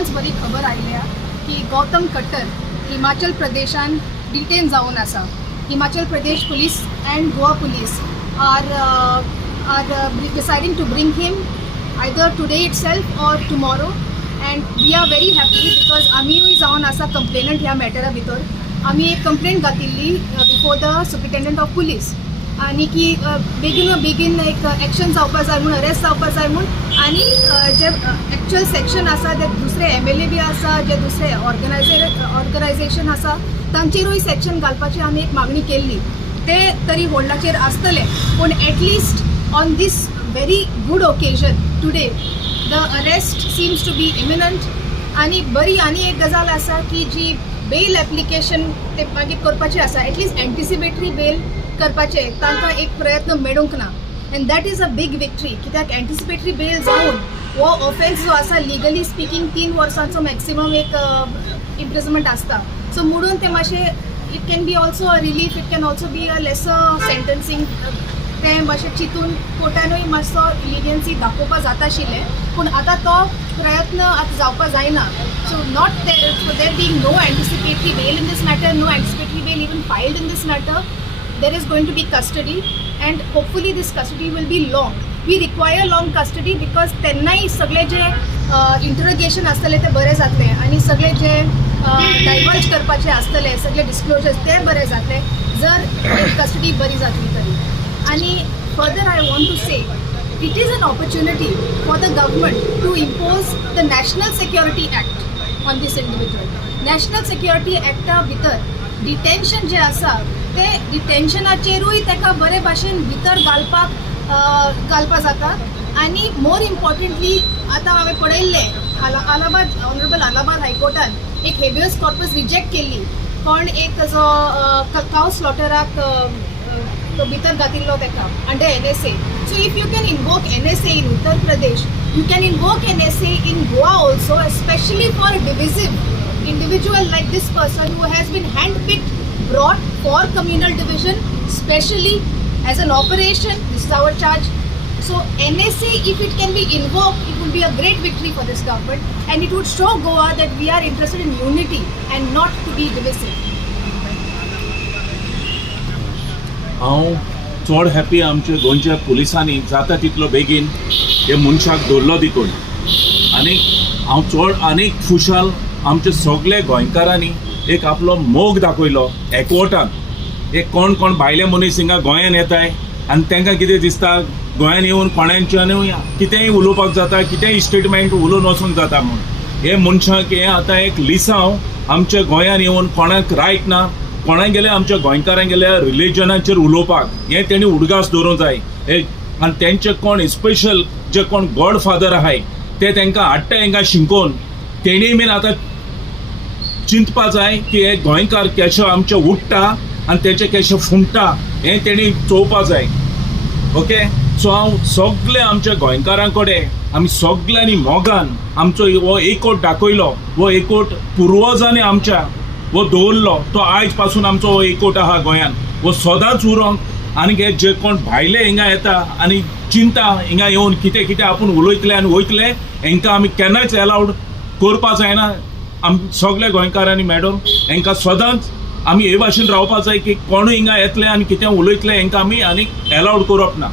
आतांच बरी खबर आयल्या की गौतम कट्टर हिमाचल प्रदेशान डिटेन जावन आसा. Himachal Pradesh police and Goa police are deciding to bring him either today itself or tomorrow, and we are very happy because आम्ही जावन आसा कंप्लेनंट ह्या मॅटरा भितर. आम्ही एक कंप्लेंट घातिल्ली before the superintendent of police आणि की बेगीन एक एक्शन जावपा जाय म्हूण, अरेस्ट जावपा जाय म्हूण. आणि जे एक्चुअल सेक्शन आसा ते दुसरे MLA बी आसा, जे दुसरे ऑर्गनायझेशन आसा तांचेरूय सेक्शन घालपाची आमी एक मागणी केल्ली. ते तरी होल्डाचेर आसतले, पूण at least on this very good occasion today the arrest seems to be imminent. आणि बरी आनी एक गजाल आसा की जी बेल एप्लिकेशन ते मागीर करपाची आसा, एटलिस्ट एंटिसिपेटरी बेल करपाचे तांकां एक प्रयत्न मेळूंक ना. And that is a big victory, कित्याक एंटिसिपेटरी बेल जावन हो ऑफेन्स जो आसा लिगली स्पीकिंग 3 वर्सांचो मॅक्सिमम एक इम्प्रिजनमेंट आसता. सो म्हणून ते मातशें it can be also a relief, it can also be a lesser sentencing. ते मातशें चिंतून कोर्टानूय मातसो लिनियन्सी दाखोवपा जाता आशिल्लें, पूण आतां तो प्रयत्न आतां जावपा जायना. So not there being no anticipatory bail in this matter, no anticipatory bail even filed in this matter. There is going to be custody, and hopefully this custody will be long. We require long custody because तेन्नाय सगळे जे interrogation आसतले ते बरे जातले आणि सगळे जे डायवर्ज करपाचे आसतले सगळे डिस्क्लोजर्स ते बरे जातले जर कस्टडी बरी जातली तरी. आणि further I want to say it is an opportunity for the government to impose the National Security Act on this individual. National Security Acta भितर डिटेन्शन जे आसा ते डिटेन्शनाचेरूय ताका बरे भाशेन भितर घालपा जाता. आणि मोर इम्पॉर्टंटली आतां हांवें पळयल्लें ऑनरेबल अलाहाबाद हायकोर्टान एक हेबियस कॉर्पस रिजेक्ट केल्ली, पण एक जो काव स्लॉटराक तो भितर घातिल्लो ताका under NSA. So if you can invoke NSA in Uttar Pradesh, you can invoke NSA in Goa also, especially for a divisive individual like this person who has been handpicked, brought for communal division, specially as an operation. This is our charge. So NSA, if it can be invoked, it will be a great victory for this government, and it would show Goa that we are interested in unity and not to be divisive. हांव चड happy आमच्या गोंयच्या पुलिसांनी जाता तितलो बेगीन हे मनशाक धरलो देखून. आनी हांव चड आनीक खुशाल आमच्या सगळे गोंयकारांनी एक आपलो मोग दाखयलो एकवटान. एक कोण कोण भायले मनीस हिंगा गोंयान येताय आनी तांकां कितें दिसता गोंयान येवन कोणाच्यानूय कितेंय उलोवपाक जाता, कितेंय स्टेटमेंट उलोवन वचूंक जाता म्हूण. हे मनशाक हे आतां एक लिसांव आमच्या गोंयान येवन कोणाक रायट ना, कोणाक गेले आमच्या गोंयकारांक गेले रिलिजनाचेर उलोवपाक हे तेणी उडगास दवरूंक जाय. आनी तेंचे कोण स्पेशल जे कोण गॉडफादर आहाय ते तांकां हाडटा हांगा शिंकोवन तेणी बीन आतां चिंतपा जाय की हे गोंयकार केशे आमचे उठटा आनी तेचे केशे फुंकटा हे तेणी चोवपा जाय. ओके, सो हांव सगळे आमच्या गोंयकारां कडेन आमी सगळ्यांनी मोगान आमचो हो एकवट दाखयलो, हो एकवट पुर्वजांनी आमच्या वो दवरलो तो आयज पासून आमचो हो एकवट आहा गोंयान वो सदांच उरोंक. आनी हे जे कोण भायले हिंगा येता आनी चिंता हिंगा येवन कितें कितें आपूण उलयतले आनी वयतले हांकां आमी केन्नाच अलावड करपा जायना. सगळे गोंयकारांनी मॅडम हांकां सदांच आमी हे भाशेन रावपा जाय की कोणूय हिंगा येतले आनी कितें उलयतले हांकां आमी आनी अलावड करप ना.